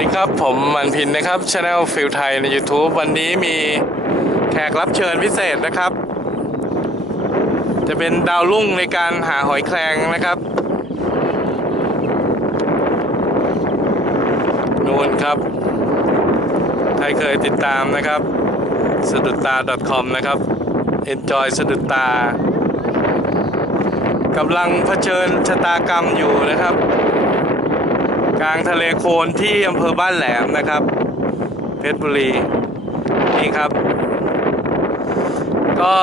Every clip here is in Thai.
ดีครับผมมันพินนะครับช anel ฟิลไทยใน YouTube วันนี้มีแขกรับเชิญพิเศษนะครับ จะเป็นดาวรุ่งในการหาหอยแครงนะครับนูนครับ ใครเคยติดตามนะครับสะดุดตา .com นะครับ enjoy สะดุดตากำลังเผชิญชะตากรรมอยู่นะครับ กลางทะเลโคลนที่อำเภอบ้านแหลมนะครับ เพชรบุรีนี่ครับ ก็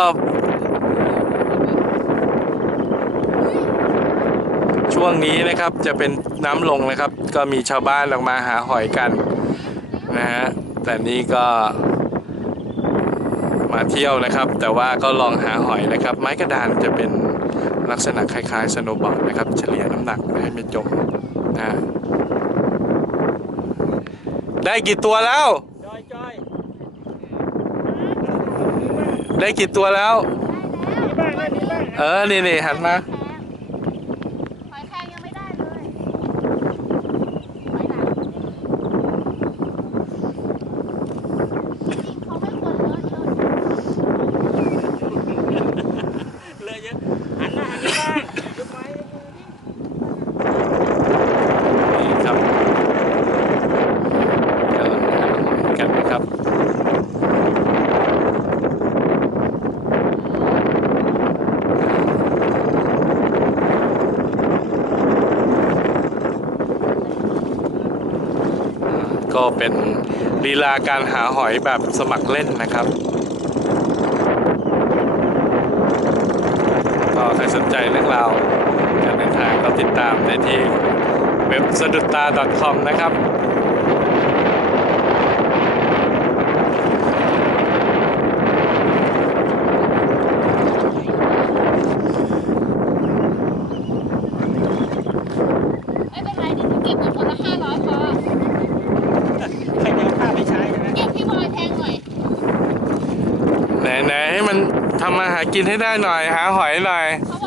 ช่วงนี้นะครับจะเป็นน้ำลงนะครับ ก็มีชาวบ้านออกมาหาหอยกันนะฮะแต่นี่ก็มาเที่ยวนะครับ แต่ว่าก็ลองหาหอยนะครับ ไม้กระดานจะเป็นลักษณะคล้ายๆสโนวบอร์ดนะครับ เฉลี่ยน้ำหนักให้ไม่จม นะได้กี่ตัวแล้ว จอยจอยได้กี่ตัวแล้ว มีบ้างนะมีบ้างเออ นี่นี่หันมา หอยแครงยังไม่ได้เลยหอยหลามจริงๆเขาไม่ควรเลอะเยอะ เลยเยอะหันหน้าหันนี้บ้างยกไม้ยกมือดิ นี่ครับเดี๋ยวหาหอยกันนะครับ ก็เป็นลีลาการหาหอยแบบสมัครเล่นนะครับก็ใครสนใจเรื่องราวการเดินทางก็ติดตามได้ที่เว็บสะดุดตา .com นะครับ ไม่เป็นไรเดี๋ยวหนูเก็บมาคนละห้าร้อยพอ ใครจะเอาผ้าไปใช้ใช่ไหม เก็บพี่บอยแพงหน่อย ไหนไหนให้มัน ทำมาหากินให้ได้หน่อยหาหอยหน่อยข